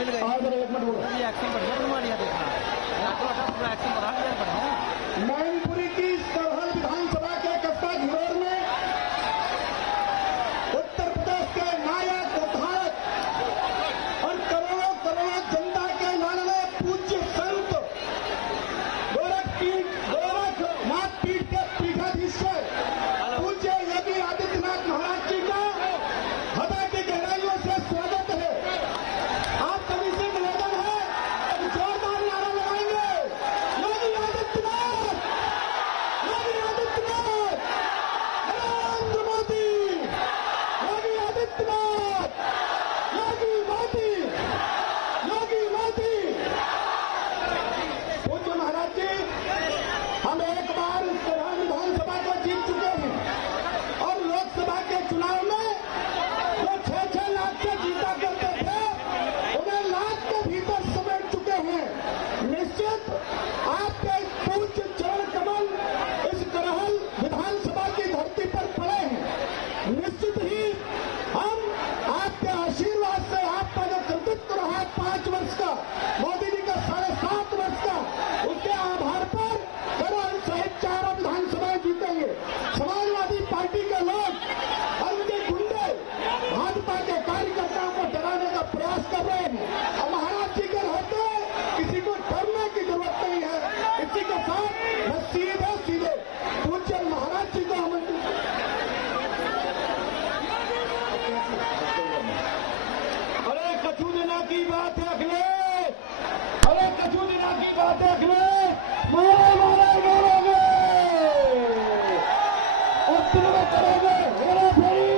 मिल गई, ये एक्शन बढ़िया बनवा लिया। देखा पूरा एक्शन बढ़ा लिया, बढ़िया। मैनपुरी की करहल विधानसभा के कस्बा घिरौर में उत्तर प्रदेश के नायक उद्धारक और करोड़ों करोड़ों जनता के लाडले पूज्य संत गोरखनाथ पीठ के पीठाधीश पूज्य योगी आदित्यनाथ महाराज जी का हृदय की गहराइयों से स्वागत है। आप सभी से निवेदन है, जोरदार नारा लगाएंगे, योगी आदित्यनाथ, नरेंद्र मोदी, योगी आदित्यनाथ, योगी मोदी, योगी मोदी। पूज्य महाराज जी, हम एक बार करहल विधानसभा को जीत चुके हैं और लोकसभा के चुनाव में जो 6-6 लाख से जीता करते थे उन्हें लाख के भीतर समेट चुके हैं। निश्चित आपके पूज्य चरण कमल इस करहल विधानसभा की धरती पर पड़े हैं। निश्चित ही हम आपके आशीर्वाद से आपका जो कर्तृत्व रहा है 5 वर्ष का, मोदी जी का 7.5 वर्ष का, उसके आधार पर करहल सहित 4 विधानसभाएं जीतेंगे। समाजवादी पार्टी के लोग और उनके गुंडे भाजपा के कार्यकर्ताओं को डराने का प्रयास कर रहे हैं और महाराज जी के रहते किसी को डरने की जरूरत नहीं है। इसी के साथ मैं सीधे सीधे पूज्य महाराज जी को आमंत्रित अरे कछु दिना की बात रख ले, अरे कछु दिना की बात रख ले, मारे मारोगे, उत्तर में करोगे, हेरा फेरी,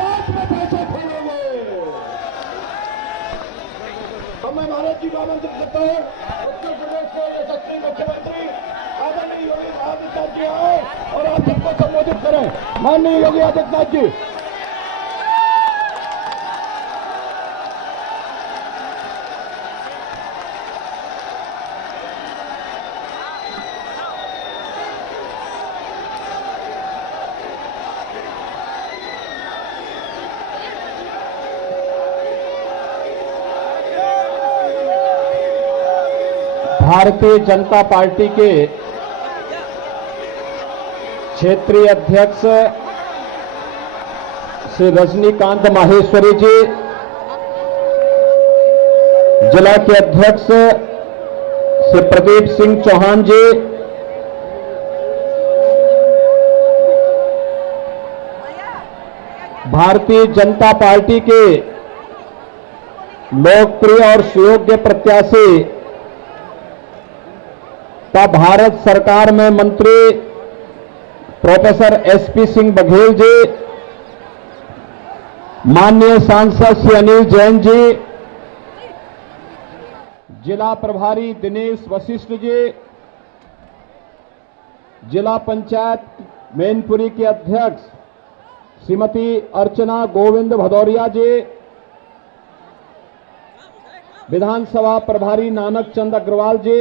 रात में पैसे खेलोगे। अब मैं महाराज जी को आमंत्रित करता हूँ, उत्तर प्रदेश के यशस्वी मुख्यमंत्री आदरणीय योगी आदित्यनाथ जी आए और आप सबको संबोधित करें। माननीय योगी आदित्यनाथ जी। भारतीय जनता पार्टी के क्षेत्रीय अध्यक्ष श्री रजनीकांत माहेश्वरी जी, जिला के अध्यक्ष श्री प्रदीप सिंह चौहान जी, भारतीय जनता पार्टी के लोकप्रिय और सुयोग्य प्रत्याशी का भारत सरकार में मंत्री प्रोफेसर एसपी सिंह बघेल जी, माननीय सांसद श्री अनिल जैन जी, जिला प्रभारी दिनेश वशिष्ठ जी, जिला पंचायत मैनपुरी के अध्यक्ष श्रीमती अर्चना गोविंद भदौरिया जी, विधानसभा प्रभारी नानक चंद अग्रवाल जी,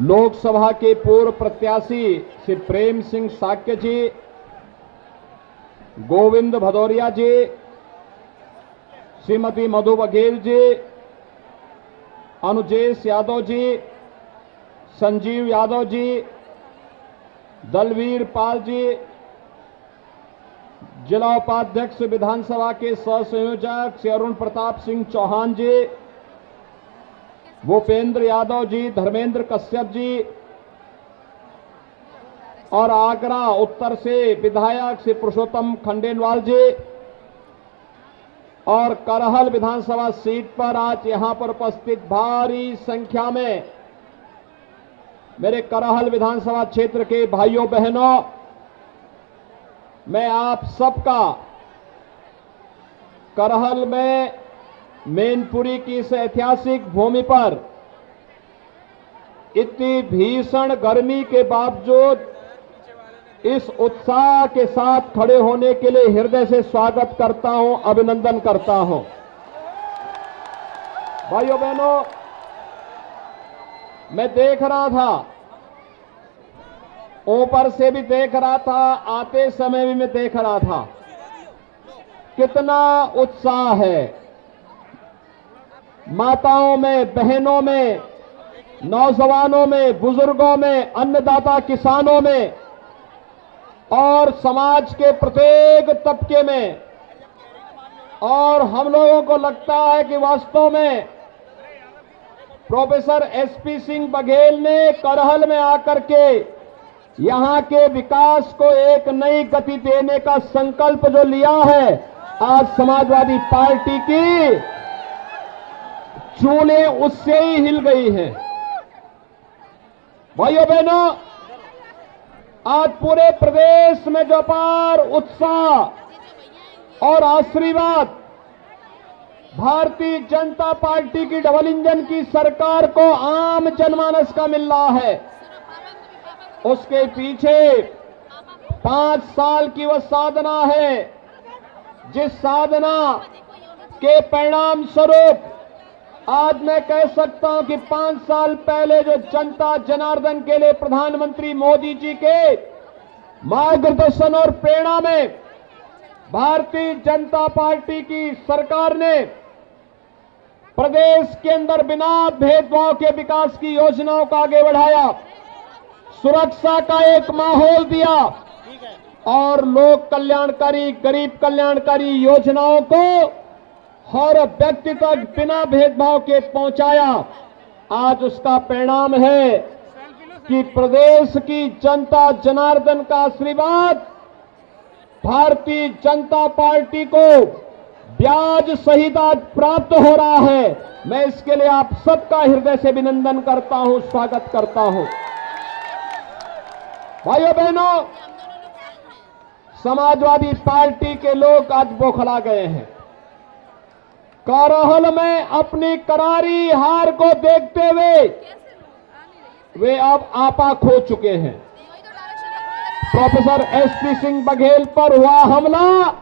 लोकसभा के पूर्व प्रत्याशी श्री प्रेम सिंह साक्य जी, गोविंद भदौरिया जी, श्रीमती मधु बघेल जी, अनुजेश यादव जी, संजीव यादव जी, दलवीर पाल जी, जिला उपाध्यक्ष विधानसभा के सह संयोजक श्री अरुण प्रताप सिंह चौहान जी, भूपेंद्र यादव जी, धर्मेंद्र कश्यप जी और आगरा उत्तर से विधायक श्री पुरुषोत्तम खंडेलवाल जी और करहल विधानसभा सीट पर आज यहां पर उपस्थित भारी संख्या में मेरे करहल विधानसभा क्षेत्र के भाइयों बहनों, मैं आप सबका करहल में मैनपुरी की इस ऐतिहासिक भूमि पर इतनी भीषण गर्मी के बावजूद इस उत्साह के साथ खड़े होने के लिए हृदय से स्वागत करता हूं, अभिनंदन करता हूं। भाइयों बहनों, मैं देख रहा था, ऊपर से भी देख रहा था, आते समय भी मैं देख रहा था, कितना उत्साह है। माताओं में, बहनों में, नौजवानों में, बुजुर्गों में, अन्नदाता किसानों में और समाज के प्रत्येक तबके में। और हम लोगों को लगता है कि वास्तव में प्रोफेसर एसपी सिंह बघेल ने करहल में आकर के यहां के विकास को एक नई गति देने का संकल्प जो लिया है, आज समाजवादी पार्टी की चूलें उससे ही हिल गई हैं। भाइयों बहनों, आज पूरे प्रदेश में जो अपार उत्साह और आशीर्वाद भारतीय जनता पार्टी की डबल इंजन की सरकार को आम जनमानस का मिल रहा है, उसके पीछे 5 साल की वह साधना है, जिस साधना के परिणाम स्वरूप आज मैं कह सकता हूं कि 5 साल पहले जो जनता जनार्दन के लिए प्रधानमंत्री मोदी जी के मार्गदर्शन और प्रेरणा में भारतीय जनता पार्टी की सरकार ने प्रदेश के अंदर बिना भेदभाव के विकास की योजनाओं को आगे बढ़ाया, सुरक्षा का एक माहौल दिया और लोक कल्याणकारी, गरीब कल्याणकारी योजनाओं को हर व्यक्ति तक बिना भेदभाव के पहुंचाया। आज उसका परिणाम है कि प्रदेश की जनता जनार्दन का आशीर्वाद भारतीय जनता पार्टी को ब्याज सहित आज प्राप्त हो रहा है। मैं इसके लिए आप सबका हृदय से अभिनंदन करता हूं, स्वागत करता हूं। भाइयों बहनों, समाजवादी पार्टी के लोग आज बौखला गए हैं। करहल में अपनी करारी हार को देखते हुए वे अब आपा खो चुके हैं। प्रोफेसर एसपी सिंह बघेल पर हुआ हमला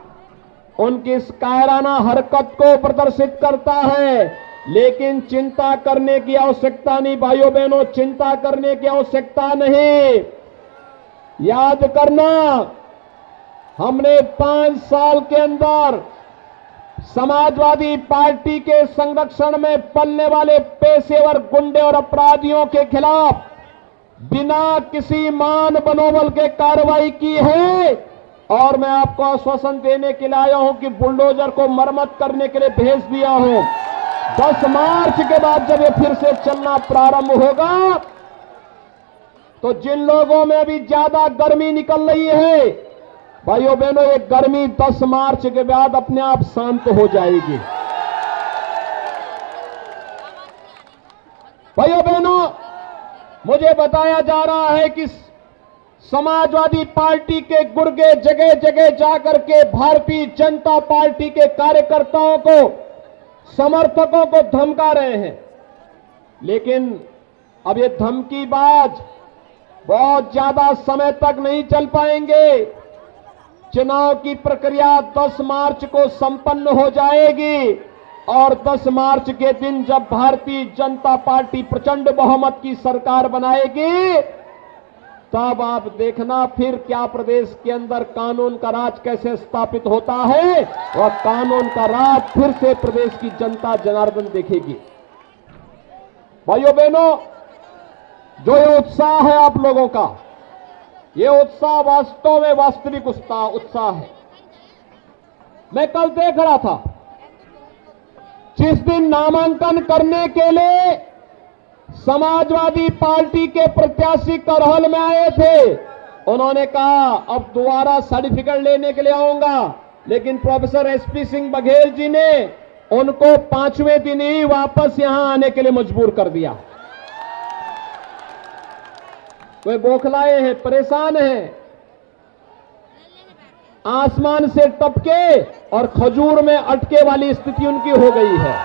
उनकी इस कायराना हरकत को प्रदर्शित करता है, लेकिन चिंता करने की आवश्यकता नहीं। भाइयों बहनों, चिंता करने की आवश्यकता नहीं। याद करना, हमने 5 साल के अंदर समाजवादी पार्टी के संरक्षण में पलने वाले पेशेवर गुंडे और अपराधियों के खिलाफ बिना किसी मान मनोबल के कार्रवाई की है। और मैं आपको आश्वासन देने के लिए आया हूं कि बुलडोजर को मरम्मत करने के लिए भेज दिया हूं। 10 मार्च के बाद जब ये फिर से चलना प्रारंभ होगा तो जिन लोगों में अभी ज्यादा गर्मी निकल रही है, भाइयों बहनों, ये गर्मी 10 मार्च के बाद अपने आप शांत हो जाएगी। भाइयों बहनों, मुझे बताया जा रहा है कि समाजवादी पार्टी के गुर्गे जगह जगह जाकर के भारतीय जनता पार्टी के कार्यकर्ताओं को, समर्थकों को धमका रहे हैं। लेकिन अब ये धमकीबाज बहुत ज्यादा समय तक नहीं चल पाएंगे। चुनाव की प्रक्रिया 10 मार्च को संपन्न हो जाएगी और 10 मार्च के दिन जब भारतीय जनता पार्टी प्रचंड बहुमत की सरकार बनाएगी, तब आप देखना फिर क्या प्रदेश के अंदर कानून का राज कैसे स्थापित होता है और कानून का राज फिर से प्रदेश की जनता जनार्दन देखेगी। भाइयों बहनों, जो ये उत्साह है आप लोगों का, ये उत्साह वास्तव में वास्तविक उत्साह है। मैं कल देख रहा था, जिस दिन नामांकन करने के लिए समाजवादी पार्टी के प्रत्याशी करहल में आए थे, उन्होंने कहा अब दोबारा सर्टिफिकेट लेने के लिए आऊंगा, लेकिन प्रोफेसर एसपी सिंह बघेल जी ने उनको 5वें दिन ही वापस यहां आने के लिए मजबूर कर दिया। वे बौखलाए हैं, परेशान हैं, आसमान से टपके और खजूर में अटके वाली स्थिति उनकी हो गई है।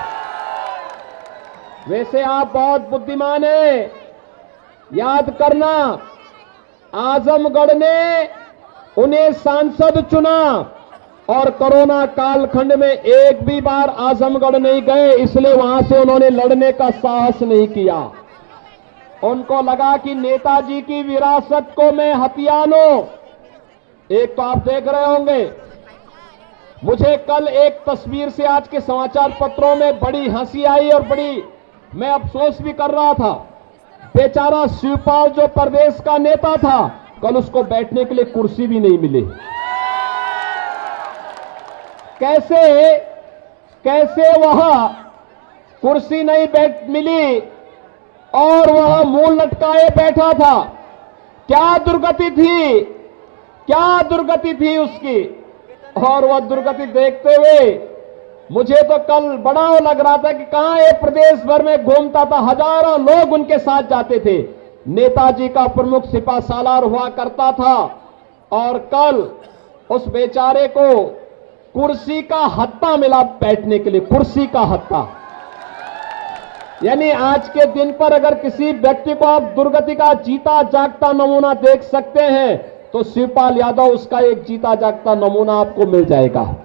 वैसे आप बहुत बुद्धिमान हैं। याद करना, आजमगढ़ ने उन्हें सांसद चुना और कोरोना कालखंड में एक भी बार आजमगढ़ नहीं गए, इसलिए वहां से उन्होंने लड़ने का साहस नहीं किया। उनको लगा कि नेताजी की विरासत को मैं हथिया लूं। एक तो आप देख रहे होंगे, मुझे कल एक तस्वीर से आज के समाचार पत्रों में बड़ी हंसी आई और बड़ी मैं अफसोस भी कर रहा था। बेचारा शिवपाल जो प्रदेश का नेता था, कल उसको बैठने के लिए कुर्सी भी नहीं मिली। कैसे वहां कुर्सी नहीं मिली और वहां मुंह लटकाए बैठा था। क्या दुर्गति थी उसकी। और वह दुर्गति देखते हुए मुझे तो कल बड़ा लग रहा था कि कहां ये प्रदेश भर में घूमता था, हजारों लोग उनके साथ जाते थे। नेताजी का प्रमुख सिपा सालार हुआ करता था और कल उस बेचारे को कुर्सी का हत्ता मिला बैठने के लिए, कुर्सी का हत्ता। यानी आज के दिन पर अगर किसी व्यक्ति को आप दुर्गति का जीता जागता नमूना देख सकते हैं तो शिवपाल यादव उसका एक जीता जागता नमूना आपको मिल जाएगा।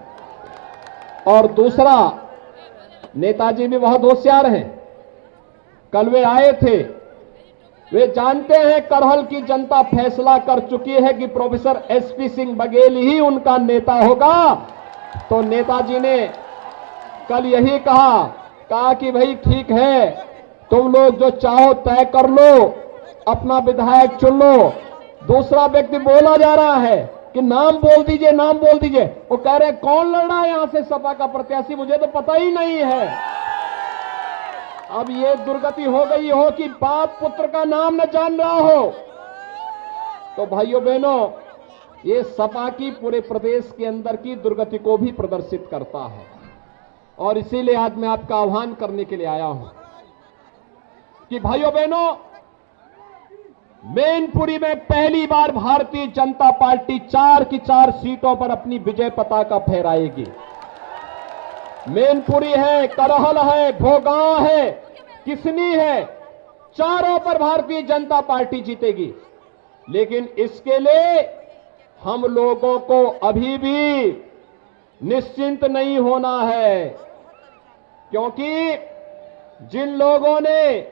और दूसरा, नेताजी भी बहुत होशियार हैं। कल वे आए थे, वे जानते हैं करहल की जनता फैसला कर चुकी है कि प्रोफेसर एसपी सिंह बघेल ही उनका नेता होगा। तो नेताजी ने कल यही कहा कि भाई ठीक है, तुम लोग जो चाहो तय कर लो, अपना विधायक चुन लो। दूसरा व्यक्ति बोला जा रहा है कि नाम बोल दीजिए, नाम बोल दीजिए। वो कह रहे कौन लड़ रहा है यहां से सपा का प्रत्याशी, मुझे तो पता ही नहीं है। अब ये दुर्गति हो गई हो कि बाप पुत्र का नाम न जान रहा हो। तो भाइयों बहनों, ये सपा की पूरे प्रदेश के अंदर की दुर्गति को भी प्रदर्शित करता है। और इसीलिए आज मैं आपका आह्वान करने के लिए आया हूं कि भाइयों बहनों, मैनपुरी में पहली बार भारतीय जनता पार्टी 4 की 4 सीटों पर अपनी विजय पताका फहराएगी। मैनपुरी है, करहल है, भोगांव है, किसनी है, चारों पर भारतीय जनता पार्टी जीतेगी। लेकिन इसके लिए हम लोगों को अभी भी निश्चिंत नहीं होना है, क्योंकि जिन लोगों ने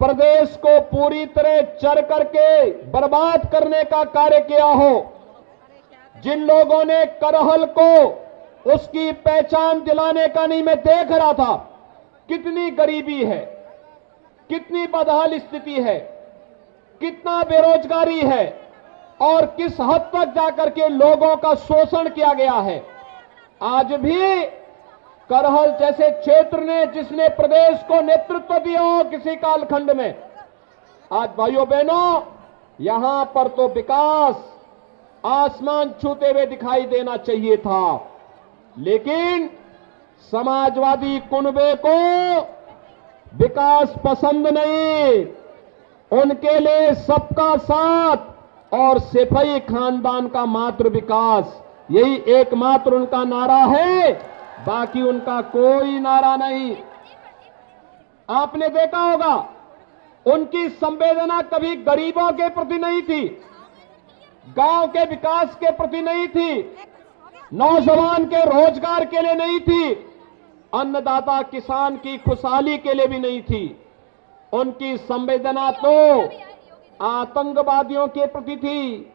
प्रदेश को पूरी तरह चर करके बर्बाद करने का कार्य किया हो, जिन लोगों ने करहल को उसकी पहचान दिलाने का नहीं, मैं देख रहा था कितनी गरीबी है, कितनी बदहाल स्थिति है, कितना बेरोजगारी है और किस हद तक जाकर के लोगों का शोषण किया गया है। आज भी करहल जैसे क्षेत्र ने, जिसने प्रदेश को नेतृत्व दिया हो किसी कालखंड में, आज भाइयों बहनों यहां पर तो विकास आसमान छूते हुए दिखाई देना चाहिए था। लेकिन समाजवादी कुनबे को विकास पसंद नहीं, उनके लिए सबका साथ और सिपाही खानदान का मात्र विकास, यही एकमात्र उनका नारा है, बाकी उनका कोई नारा नहीं। आपने देखा होगा उनकी संवेदना कभी गरीबों के प्रति नहीं थी, गांव के विकास के प्रति नहीं थी, नौजवान के रोजगार के लिए नहीं थी, अन्नदाता किसान की खुशहाली के लिए भी नहीं थी। उनकी संवेदना तो आतंकवादियों के प्रति थी।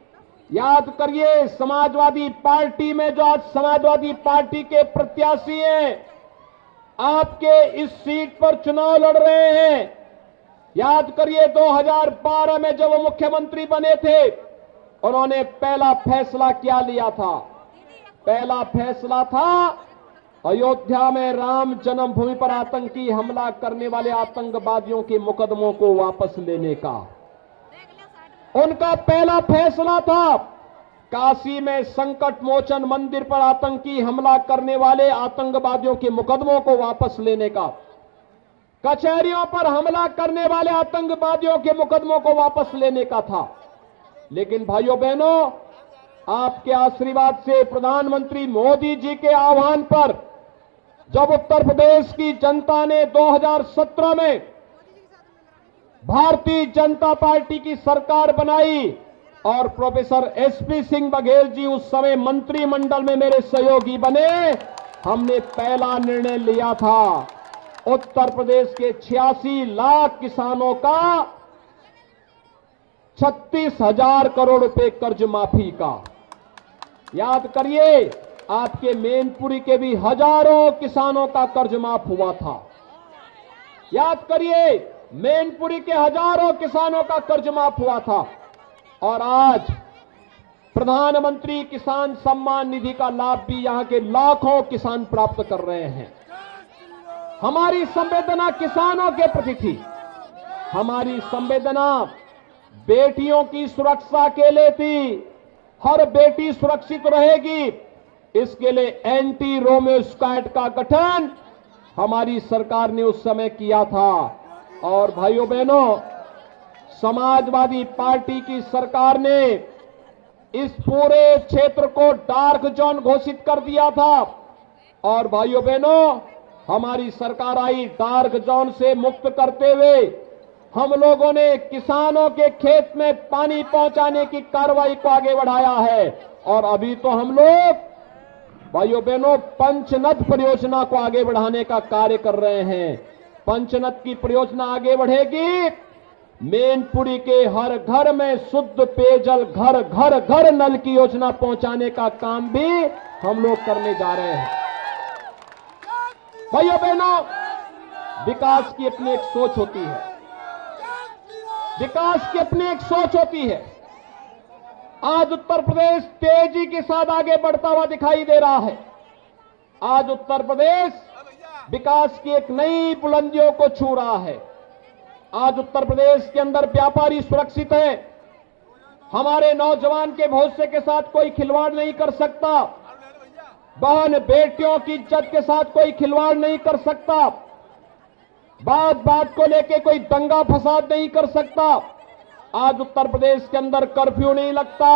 याद करिए, समाजवादी पार्टी में जो आज समाजवादी पार्टी के प्रत्याशी हैं, आपके इस सीट पर चुनाव लड़ रहे हैं, याद करिए 2012 में जब वो मुख्यमंत्री बने थे, उन्होंने पहला फैसला क्या लिया था? पहला फैसला था अयोध्या में राम जन्मभूमि पर आतंकी हमला करने वाले आतंकवादियों के मुकदमों को वापस लेने का। उनका पहला फैसला था काशी में संकट मोचन मंदिर पर आतंकी हमला करने वाले आतंकवादियों के मुकदमों को वापस लेने का, कचहरियों पर हमला करने वाले आतंकवादियों के मुकदमों को वापस लेने का था। लेकिन भाइयों बहनों, आपके आशीर्वाद से, प्रधानमंत्री मोदी जी के आह्वान पर, जब उत्तर प्रदेश की जनता ने 2017 में भारतीय जनता पार्टी की सरकार बनाई और प्रोफेसर एसपी सिंह बघेल जी उस समय मंत्रिमंडल में मेरे सहयोगी बने, हमने पहला निर्णय लिया था उत्तर प्रदेश के 86 लाख किसानों का 36,000 करोड़ रुपए कर्ज माफी का। याद करिए, आपके मैनपुरी के भी हजारों किसानों का कर्ज माफ हुआ था। याद करिए, मैनपुरी के हजारों किसानों का कर्ज माफ हुआ था और आज प्रधानमंत्री किसान सम्मान निधि का लाभ भी यहां के लाखों किसान प्राप्त कर रहे हैं। हमारी संवेदना किसानों के प्रति थी, हमारी संवेदना बेटियों की सुरक्षा के लिए थी। हर बेटी सुरक्षित रहेगी, इसके लिए एंटी रोमियो स्क्वाड का गठन हमारी सरकार ने उस समय किया था। और भाइयों बहनों, समाजवादी पार्टी की सरकार ने इस पूरे क्षेत्र को डार्क जोन घोषित कर दिया था। और भाइयों बहनों, हमारी सरकार आई डार्क जोन से मुक्त करते हुए हम लोगों ने किसानों के खेत में पानी पहुंचाने की कार्रवाई को आगे बढ़ाया है। और अभी तो हम लोग भाइयों बहनों पंचनद परियोजना को आगे बढ़ाने का कार्य कर रहे हैं। पंचनद की परियोजना आगे बढ़ेगी, मैनपुरी के हर घर में शुद्ध पेयजल, घर घर घर नल की योजना पहुंचाने का काम भी हम लोग करने जा रहे हैं। भाइयों बहनों, विकास की अपनी एक सोच होती है, विकास की अपनी एक सोच होती है। आज उत्तर प्रदेश तेजी के साथ आगे बढ़ता हुआ दिखाई दे रहा है। आज उत्तर प्रदेश विकास की एक नई बुलंदियों को छू रहा है। आज उत्तर प्रदेश के अंदर व्यापारी सुरक्षित है। हमारे नौजवान के भविष्य के साथ कोई खिलवाड़ नहीं कर सकता, बहन बेटियों की इज्जत के साथ कोई खिलवाड़ नहीं कर सकता, बात बात को लेके कोई दंगा फसाद नहीं कर सकता। आज उत्तर प्रदेश के अंदर कर्फ्यू नहीं लगता।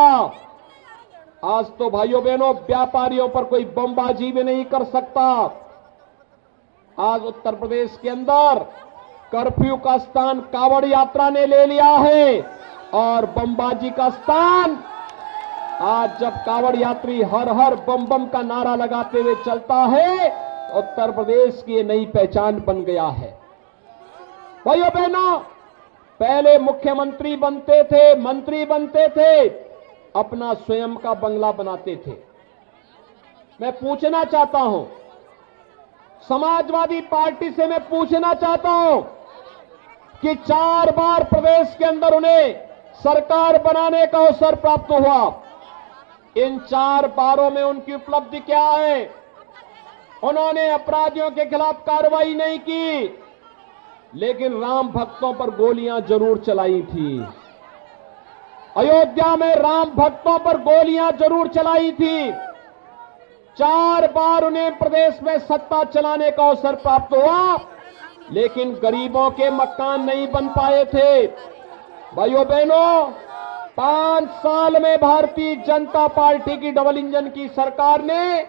आज तो भाइयों बहनों व्यापारियों पर कोई बमबाजी भी नहीं कर सकता। आज उत्तर प्रदेश के अंदर कर्फ्यू का स्थान कांवड़ यात्रा ने ले लिया है और बमबाजी का स्थान आज जब कांवड़ यात्री हर हर बम बम का नारा लगाते हुए चलता है, उत्तर प्रदेश की नई पहचान बन गया है। भाइयों बहनों, पहले मुख्यमंत्री बनते थे, मंत्री बनते थे, अपना स्वयं का बंगला बनाते थे। मैं पूछना चाहता हूं, समाजवादी पार्टी से मैं पूछना चाहता हूं कि 4 बार प्रदेश के अंदर उन्हें सरकार बनाने का अवसर प्राप्त हुआ। इन 4 बारों में उनकी उपलब्धि क्या है? उन्होंने अपराधियों के खिलाफ कार्रवाई नहीं की, लेकिन राम भक्तों पर गोलियां जरूर चलाई थी। अयोध्या में राम भक्तों पर गोलियां जरूर चलाई थी। 4 बार उन्हें प्रदेश में सत्ता चलाने का अवसर प्राप्त हुआ, लेकिन गरीबों के मकान नहीं बन पाए थे। भाइयों बहनों, 5 साल में भारतीय जनता पार्टी की डबल इंजन की सरकार ने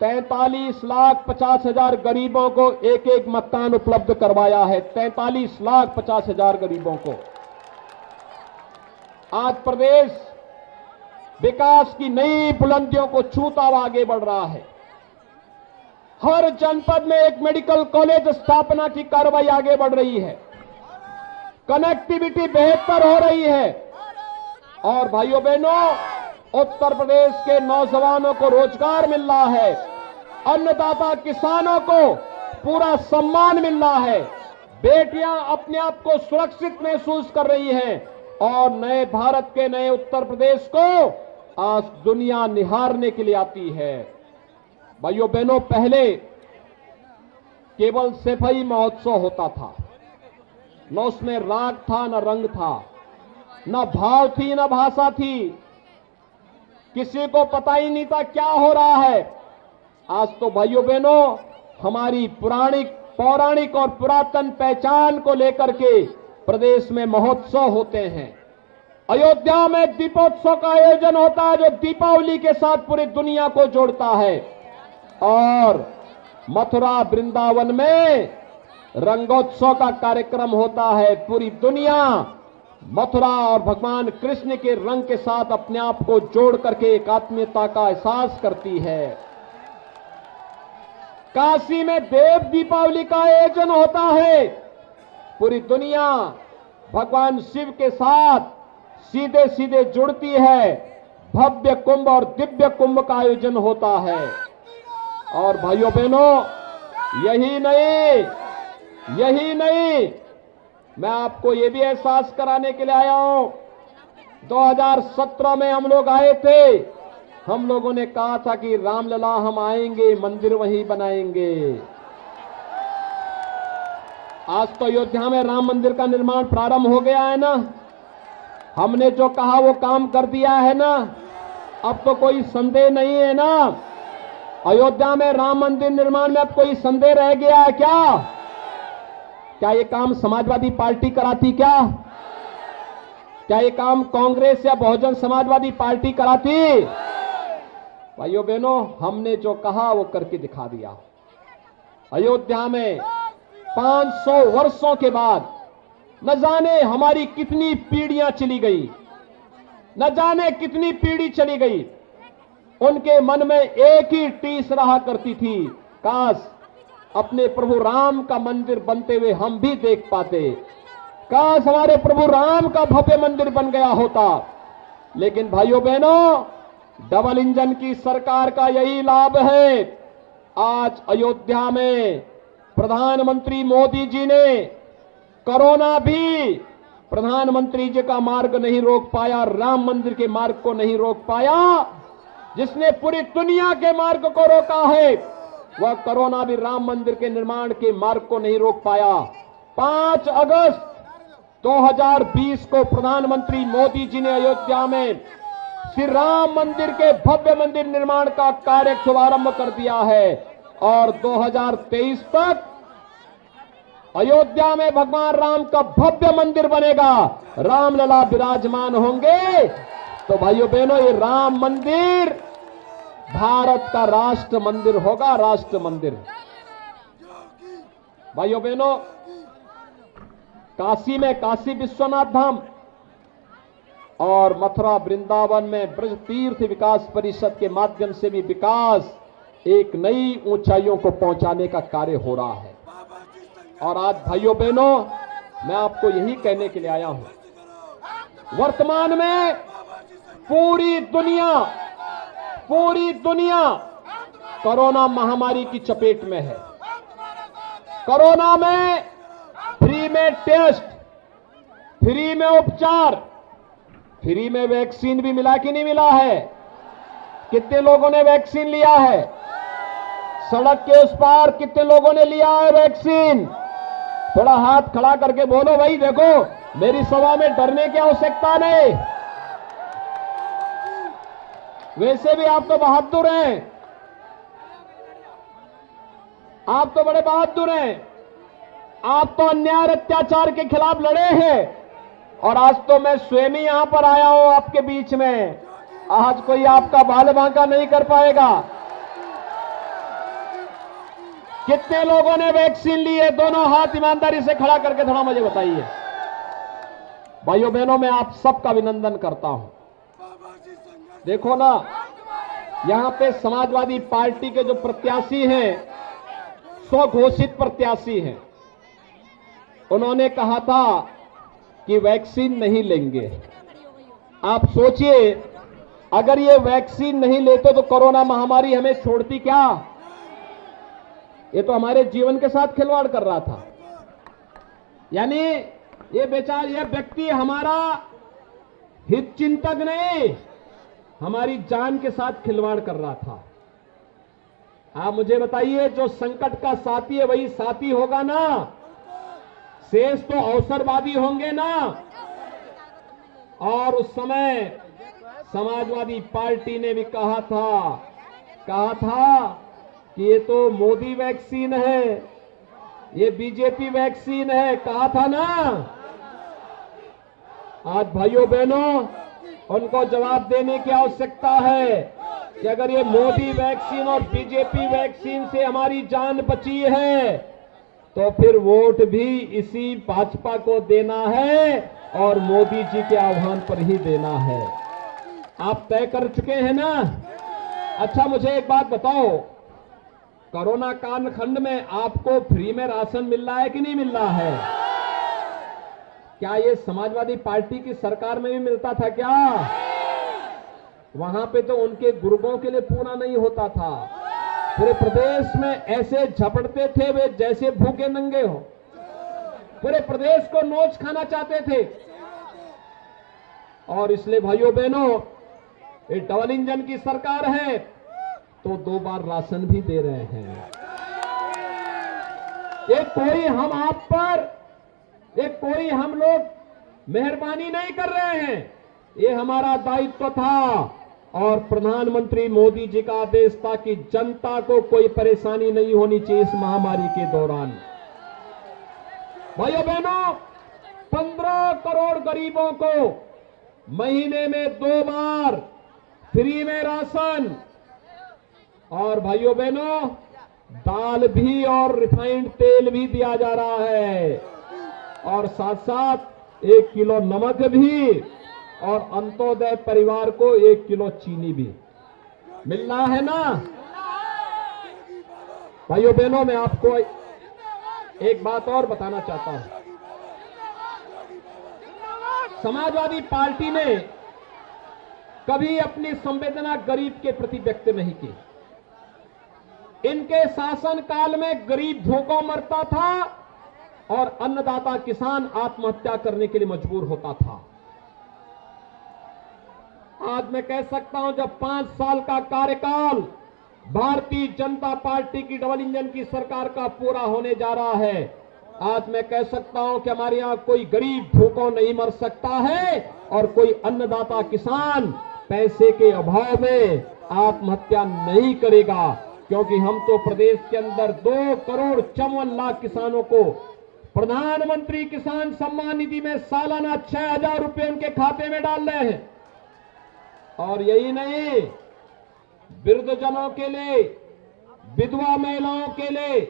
43,50,000 गरीबों को एक एक मकान उपलब्ध करवाया है। 43,50,000 गरीबों को। आज प्रदेश विकास की नई बुलंदियों को छूता हुआ आगे बढ़ रहा है। हर जनपद में एक मेडिकल कॉलेज स्थापना की कार्रवाई आगे बढ़ रही है। कनेक्टिविटी बेहतर हो रही है। और भाइयों बहनों, उत्तर प्रदेश के नौजवानों को रोजगार मिल रहा है। अन्नदाता किसानों को पूरा सम्मान मिल रहा है। बेटियां अपने आप को सुरक्षित महसूस कर रही हैं और नए भारत के नए उत्तर प्रदेश को आज दुनिया निहारने के लिए आती है। भाइयों बहनों, पहले केवल सफाई महोत्सव होता था, न उसमें राग था, न रंग था, न भाव थी, न भाषा थी। किसी को पता ही नहीं था क्या हो रहा है। आज तो भाइयों बहनों, हमारी पौराणिक और पुरातन पहचान को लेकर के प्रदेश में महोत्सव होते हैं। अयोध्या में दीपोत्सव का आयोजन होता है, जो दीपावली के साथ पूरी दुनिया को जोड़ता है। और मथुरा वृंदावन में रंगोत्सव का कार्यक्रम होता है। पूरी दुनिया मथुरा और भगवान कृष्ण के रंग के साथ अपने आप को जोड़ करके एक आत्मीयता का एहसास करती है। काशी में देव दीपावली का आयोजन होता है। पूरी दुनिया भगवान शिव के साथ सीधे सीधे जुड़ती है। भव्य कुंभ और दिव्य कुंभ का आयोजन होता है। और भाइयों बहनों, यही नहीं, मैं आपको यह भी एहसास कराने के लिए आया हूं। 2017 में हम लोग आए थे, हम लोगों ने कहा था कि रामलला हम आएंगे, मंदिर वहीं बनाएंगे। आज तो अयोध्या में राम मंदिर का निर्माण प्रारंभ हो गया है ना। हमने जो कहा वो काम कर दिया है ना। अब तो कोई संदेह नहीं है ना। अयोध्या में राम मंदिर निर्माण में अब कोई संदेह रह गया है क्या? क्या ये काम समाजवादी पार्टी कराती क्या? क्या ये काम कांग्रेस या बहुजन समाजवादी पार्टी कराती? भाइयों बहनों, हमने जो कहा वो करके दिखा दिया। अयोध्या में 500 वर्षों के बाद न जाने हमारी कितनी पीढ़ियां चली गई, न जाने कितनी पीढ़ी चली गई, उनके मन में एक ही टीस रहा करती थी, काश अपने प्रभु राम का मंदिर बनते हुए हम भी देख पाते। काश हमारे प्रभु राम का भव्य मंदिर बन गया होता। लेकिन भाइयों बहनों, डबल इंजन की सरकार का यही लाभ है। आज अयोध्या में प्रधानमंत्री मोदी जी ने कोरोना भी प्रधानमंत्री जी का मार्ग नहीं रोक पाया, राम मंदिर के मार्ग को नहीं रोक पाया। जिसने पूरी दुनिया के मार्ग को रोका है, वह कोरोना भी राम मंदिर के निर्माण के मार्ग को नहीं रोक पाया। 5 अगस्त 2020 को प्रधानमंत्री मोदी जी ने अयोध्या में श्री राम मंदिर के भव्य मंदिर निर्माण का कार्य शुभारंभ कर दिया है और 2023 तक अयोध्या में भगवान राम का भव्य मंदिर बनेगा, रामलला विराजमान होंगे। तो भाइयों बहनों, ये राम मंदिर भारत का राष्ट्र मंदिर होगा, राष्ट्र मंदिर। भाइयों बहनों, काशी में काशी विश्वनाथ धाम और मथुरा वृंदावन में ब्रज तीर्थ विकास परिषद के माध्यम से भी विकास एक नई ऊंचाइयों को पहुंचाने का कार्य हो रहा है। और आज भाइयों बहनों, मैं आपको यही कहने के लिए आया हूं, वर्तमान में पूरी दुनिया कोरोना महामारी की चपेट में है। कोरोना में फ्री में टेस्ट, फ्री में उपचार, फ्री में वैक्सीन भी मिला कि नहीं मिला है? कितने लोगों ने वैक्सीन लिया है? सड़क के उस पार कितने लोगों ने लिया है वैक्सीन? थोड़ा हाथ खड़ा करके बोलो भाई। देखो, मेरी सभा में डरने की आवश्यकता नहीं। वैसे भी आप तो बहादुर हैं, आप तो बड़े बहादुर हैं। आप तो अन्याय अत्याचार के खिलाफ लड़े हैं और आज तो मैं स्वयं ही यहां पर आया हूं आपके बीच में। आज कोई आपका बाल बांका नहीं कर पाएगा। कितने लोगों ने वैक्सीन ली है? दोनों हाथ ईमानदारी से खड़ा करके थोड़ा मुझे बताइए। भाइयों बहनों, मैं आप सबका अभिनंदन करता हूं। देखो ना, यहां पे समाजवादी पार्टी के जो प्रत्याशी हैं, स्वघोषित प्रत्याशी हैं, उन्होंने कहा था कि वैक्सीन नहीं लेंगे। आप सोचिए, अगर ये वैक्सीन नहीं लेते तो कोरोना महामारी हमें छोड़ती क्या? ये तो हमारे जीवन के साथ खिलवाड़ कर रहा था। यानी ये व्यक्ति हमारा हित चिंतक नहीं, हमारी जान के साथ खिलवाड़ कर रहा था। आप मुझे बताइए, जो संकट का साथी है वही साथी होगा ना? शेष तो अवसरवादी होंगे ना? और उस समय समाजवादी पार्टी ने भी कहा था कि ये तो मोदी वैक्सीन है, ये बीजेपी वैक्सीन है, कहा था ना? आज भाइयों बहनों, उनको जवाब देने की आवश्यकता है कि अगर ये मोदी वैक्सीन और बीजेपी वैक्सीन से हमारी जान बची है तो फिर वोट भी इसी भाजपा को देना है और मोदी जी के आह्वान पर ही देना है। आप तय कर चुके हैं ना? अच्छा, मुझे एक बात बताओ, कोरोना कालखंड में आपको फ्री में राशन मिल रहा है कि नहीं मिल रहा है? क्या ये समाजवादी पार्टी की सरकार में भी मिलता था क्या? वहां पे तो उनके गुर्गों के लिए पूरा नहीं होता था। पूरे प्रदेश में ऐसे झपटते थे वे जैसे भूखे नंगे हो। पूरे प्रदेश को नोच खाना चाहते थे। और इसलिए भाइयों बहनों, ये डबल इंजन की सरकार है तो 2 बार राशन भी दे रहे हैं। ये कोई हम आप पर, ये कोई हम लोग मेहरबानी नहीं कर रहे हैं, ये हमारा दायित्व था और प्रधानमंत्री मोदी जी का आदेश था कि जनता को कोई परेशानी नहीं होनी चाहिए इस महामारी के दौरान। भाइयों बहनों, 15 करोड़ गरीबों को महीने में 2 बार फ्री में राशन, और भाइयों बहनों दाल भी और रिफाइंड तेल भी दिया जा रहा है, और साथ साथ 1 किलो नमक भी, और अंत्योदय परिवार को 1 किलो चीनी भी मिल रहा है ना। भाइयों बहनों, मैं आपको एक बात और बताना चाहता हूं। समाजवादी पार्टी ने कभी अपनी संवेदना गरीब के प्रति व्यक्त नहीं की। इनके शासन काल में गरीब भूखों मरता था और अन्नदाता किसान आत्महत्या करने के लिए मजबूर होता था। आज मैं कह सकता हूं, जब 5 साल का कार्यकाल भारतीय जनता पार्टी की डबल इंजन की सरकार का पूरा होने जा रहा है, आज मैं कह सकता हूं कि हमारे यहां कोई गरीब भूखों नहीं मर सकता है और कोई अन्नदाता किसान पैसे के अभाव में आत्महत्या नहीं करेगा, क्योंकि हम तो प्रदेश के अंदर 2 करोड़ 54 लाख किसानों को प्रधानमंत्री किसान सम्मान निधि में सालाना 6,000 रुपए उनके खाते में डाल रहे हैं। और यही नहीं, वृद्धजनों के लिए, विधवा महिलाओं के लिए,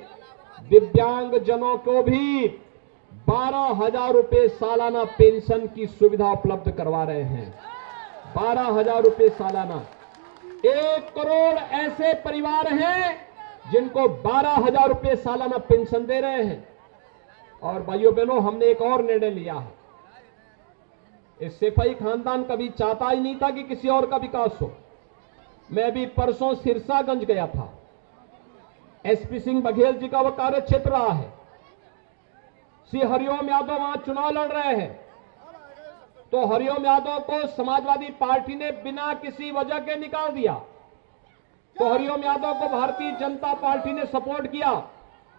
दिव्यांग जनों को भी 12,000 रुपए सालाना पेंशन की सुविधा उपलब्ध करवा रहे हैं। 12,000 रुपए सालाना। 1 करोड़ ऐसे परिवार हैं जिनको 12,000 रुपए सालाना पेंशन दे रहे हैं। और भाइयों बहनों, हमने एक और निर्णय लिया है। इस सिपाही खानदान कभी चाहता ही नहीं था कि किसी और का विकास हो। मैं भी परसों सिरसागंज गया था। एसपी सिंह बघेल जी का वो कार्य क्षेत्र रहा है। श्री हरिओम यादव वहां चुनाव लड़ रहे हैं, तो हरिओम यादव को समाजवादी पार्टी ने बिना किसी वजह के निकाल दिया। तो हरिओम यादव को भारतीय जनता पार्टी ने सपोर्ट किया,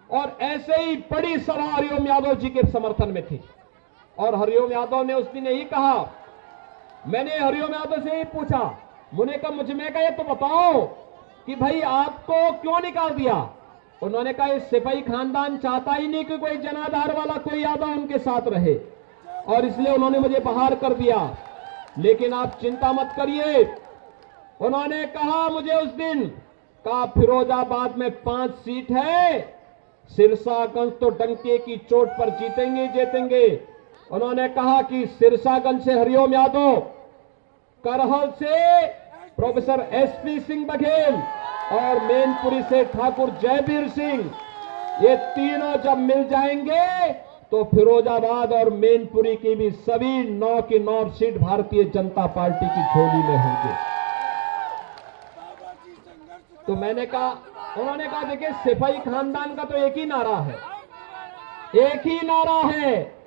और ऐसे ही बड़ी सभा हरिओम यादव जी के समर्थन में थी। और हरिओम यादव ने उस दिन यही कहा, मैंने हरिओम यादव से यही पूछा, मुझे कहा ये तो बताओ कि भाई आपको क्यों निकाल दिया। उन्होंने कहा इस सिपाही खानदान चाहता ही नहीं कि कोई जनाधार वाला कोई यादव उनके साथ रहे, और इसलिए उन्होंने मुझे बाहर कर दिया। लेकिन आप चिंता मत करिए, उन्होंने कहा मुझे उस दिन, कहा फिरोजाबाद में 5 सीट है, सिरसागंज तो डंके की चोट पर जीतेंगे। उन्होंने कहा कि सिरसागंज से हरिओम यादव, करहल से प्रोफेसर एसपी सिंह बघेल और मैनपुरी से ठाकुर जयवीर सिंह, ये तीनों जब मिल जाएंगे तो फिरोजाबाद और मैनपुरी की भी सभी 9 की 9 सीट भारतीय जनता पार्टी की झोली में होंगे। तो मैंने कहा, उन्होंने कहा देखिए सिपाही खानदान का तो एक ही नारा है,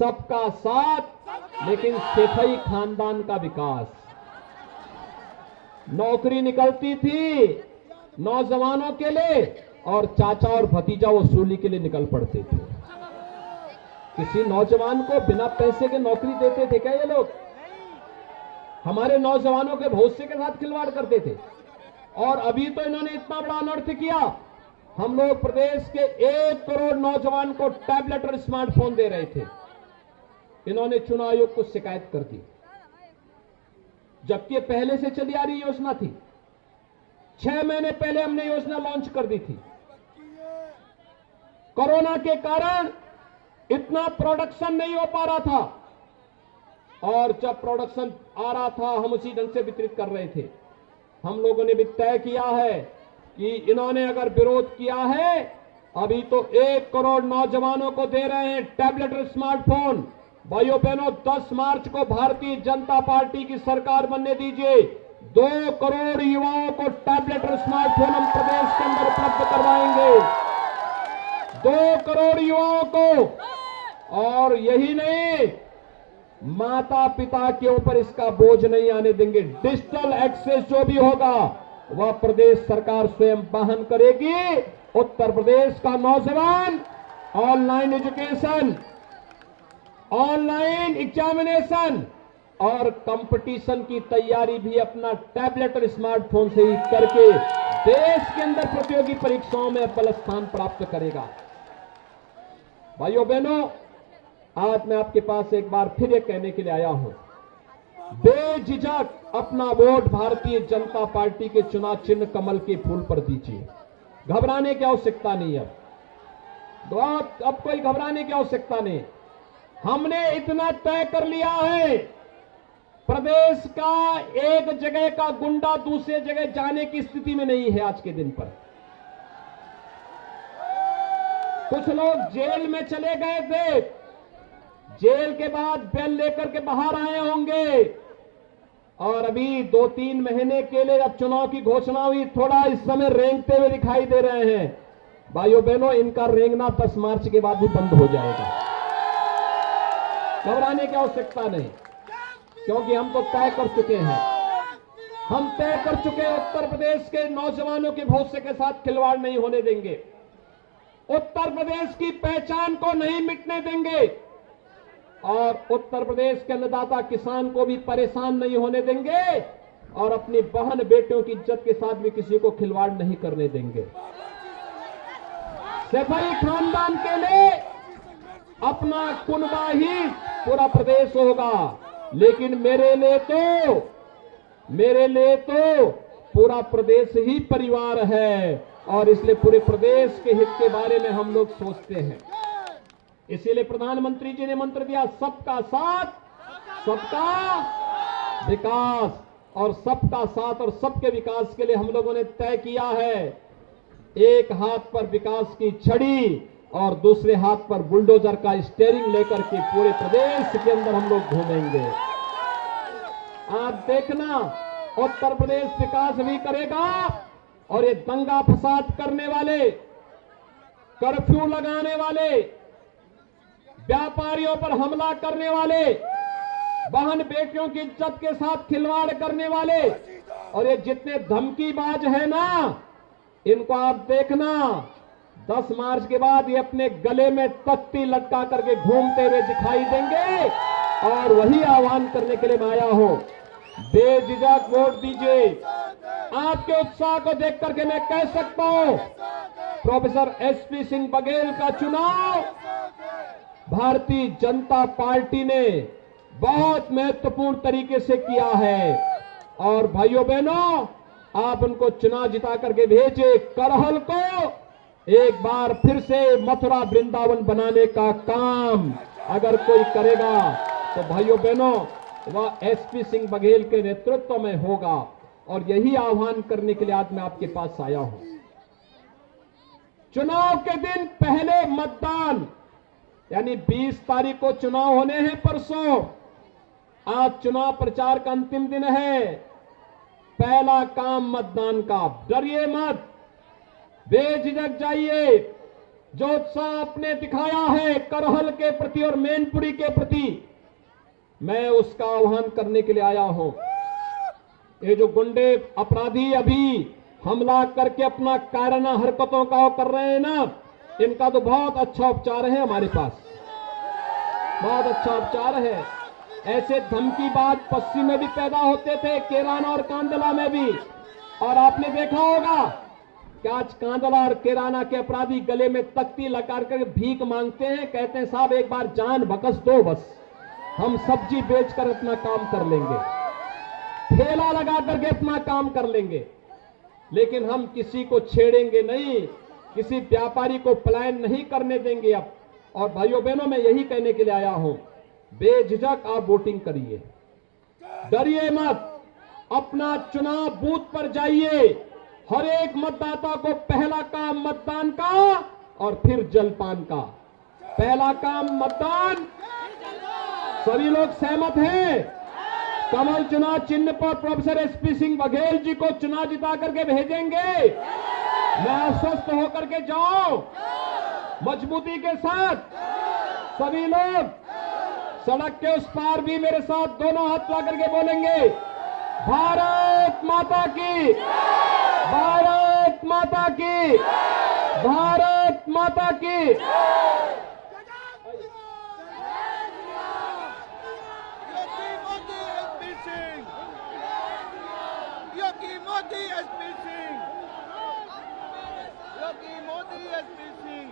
सबका साथ लेकिन सिपाही खानदान का विकास। नौकरी निकलती थी नौजवानों के लिए, और चाचा और भतीजा वसूली के लिए निकल पड़ते थे। किसी नौजवान को बिना पैसे के नौकरी देते थे क्या ये लोग? हमारे नौजवानों के भविष्य के साथ खिलवाड़ करते थे। और अभी तो इन्होंने इतना बड़ा अनर्थ किया, हम लोग प्रदेश के 1 करोड़ नौजवान को टैबलेट और स्मार्टफोन दे रहे थे। इन्होंने चुनाव आयोग को शिकायत कर दी, जबकि पहले से चली आ रही योजना थी। 6 महीने पहले हमने योजना लॉन्च कर दी थी। कोरोना के कारण इतना प्रोडक्शन नहीं हो पा रहा था, और जब प्रोडक्शन आ रहा था हम उसी ढंग से वितरित कर रहे थे। हम लोगों ने भी तय किया है कि इन्होंने अगर विरोध किया है, अभी तो 1 करोड़ नौजवानों को दे रहे हैं टैबलेट और स्मार्टफोन। भाइयों बहनों, 10 मार्च को भारतीय जनता पार्टी की सरकार बनने दीजिए। 2 करोड़ युवाओं को टैबलेट और स्मार्टफोन हम प्रदेश के अंदर उपलब्ध करवाएंगे। 2 करोड़ युवाओं को। और यही नहीं, माता पिता के ऊपर इसका बोझ नहीं आने देंगे। डिजिटल एक्सेस जो भी होगा वह प्रदेश सरकार स्वयं वहन करेगी। उत्तर प्रदेश का नौजवान ऑनलाइन एजुकेशन, ऑनलाइन एग्जामिनेशन और कंपटीशन की तैयारी भी अपना टैबलेट और स्मार्टफोन से ही करके देश के अंदर प्रतियोगी परीक्षाओं में पहला स्थान प्राप्त करेगा। भाइयों बहनों, आज मैं आपके पास एक बार फिर ये कहने के लिए आया हूं, बेझिझक अपना वोट भारतीय जनता पार्टी के चुनाव चिन्ह कमल के फूल पर दीजिए। घबराने की आवश्यकता नहीं है। अब कोई घबराने की आवश्यकता नहीं। हमने इतना तय कर लिया है, प्रदेश का एक जगह का गुंडा दूसरे जगह जाने की स्थिति में नहीं है। आज के दिन पर कुछ लोग जेल में चले गए थे, जेल के बाद बेल लेकर के बाहर आए होंगे और अभी 2-3 महीने के लिए अब चुनाव की घोषणा हुई, थोड़ा इस समय रेंगते हुए दिखाई दे रहे हैं। भाइयों बहनों, इनका रेंगना 10 मार्च के बाद भी बंद हो जाएगा। घबराने की आवश्यकता नहीं, क्योंकि हम तो तय कर चुके हैं। हम तय कर चुके हैं, उत्तर प्रदेश के नौजवानों के भविष्य के साथ खिलवाड़ नहीं होने देंगे। उत्तर प्रदेश की पहचान को नहीं मिटने देंगे और उत्तर प्रदेश के अन्नदाता किसान को भी परेशान नहीं होने देंगे और अपनी बहन बेटियों की इज्जत के साथ भी किसी को खिलवाड़ नहीं करने देंगे। सफाई खानदान के लिए अपना कुनबा ही पूरा प्रदेश होगा, लेकिन मेरे लिए तो पूरा प्रदेश ही परिवार है और इसलिए पूरे प्रदेश के हित के बारे में हम लोग सोचते हैं। इसीलिए प्रधानमंत्री जी ने मंत्र दिया, सबका साथ सबका विकास, और सबका साथ और सबके विकास के लिए हम लोगों ने तय किया है, एक हाथ पर विकास की छड़ी और दूसरे हाथ पर बुलडोजर का स्टीयरिंग लेकर के पूरे प्रदेश के अंदर हम लोग घूमेंगे। आप देखना, उत्तर प्रदेश विकास भी करेगा और ये दंगा फसाद करने वाले, कर्फ्यू लगाने वाले, व्यापारियों पर हमला करने वाले, बहन बेटियों की इज्जत के साथ खिलवाड़ करने वाले और ये जितने धमकीबाज हैं ना, इनको आप देखना 10 मार्च के बाद ये अपने गले में तख्ती लटका करके घूमते हुए दिखाई देंगे। और वही आह्वान करने के लिए मैं आया हूं, बेझिझक वोट दीजिए। आपके उत्साह को देख करके मैं कह सकता हूं, प्रोफेसर एसपी सिंह बघेल का चुनाव भारतीय जनता पार्टी ने बहुत महत्वपूर्ण तरीके से किया है। और भाइयों बहनों, आप उनको चुनाव जिता करके भेजे। करहल को एक बार फिर से मथुरा वृंदावन बनाने का काम अगर कोई करेगा तो भाइयों बहनों वह एसपी सिंह बघेल के नेतृत्व में होगा। और यही आह्वान करने के लिए आज मैं आपके पास आया हूं। चुनाव के दिन पहले मतदान, यानी 20 तारीख को चुनाव होने हैं परसों। आज चुनाव प्रचार का अंतिम दिन है। पहला काम मतदान का, डरिए मत, बेझिझक जाइए। जो उत्साह आपने दिखाया है करहल के प्रति और मैनपुरी के प्रति, मैं उसका आह्वान करने के लिए आया हूं। ये जो गुंडे अपराधी अभी हमला करके अपना कायराना हरकतों का कर रहे हैं ना, इनका तो बहुत अच्छा उपचार है हमारे पास, बहुत अच्छा उपचार है। ऐसे धमकीबाज पश्चिम में भी पैदा होते थे, केराना और कांदला में भी। और आपने देखा होगा कि आज कांदला और केराना के अपराधी गले में तख्ती लगा कर भीख मांगते हैं, कहते हैं साहब एक बार जान बकस दो, बस हम सब्जी बेचकर अपना काम कर लेंगे, ठेला लगा करके अपना काम कर लेंगे, लेकिन हम किसी को छेड़ेंगे नहीं, किसी व्यापारी को पलायन नहीं करने देंगे अब। और भाइयों बहनों, मैं यही कहने के लिए आया हूं, बेझिझक आप वोटिंग करिए, डरिए मत। अपना चुनाव बूथ पर जाइए। हर एक मतदाता को पहला काम मतदान का और फिर जलपान का। पहला काम मतदान, सभी लोग सहमत हैं? कमल चुनाव चिन्ह पर प्रोफेसर एसपी सिंह बघेल जी को चुनाव जिता करके भेजेंगे। मैं आश्वस्त होकर के जाऊं, मजबूती के साथ सभी लोग सड़क के उस पार भी मेरे साथ दोनों हाथ ला करके बोलेंगे, भारत माता की, भारत माता की, भारत माता की। योगी मोदी एसपी सिंह, योगी मोदी एसपी सिंह।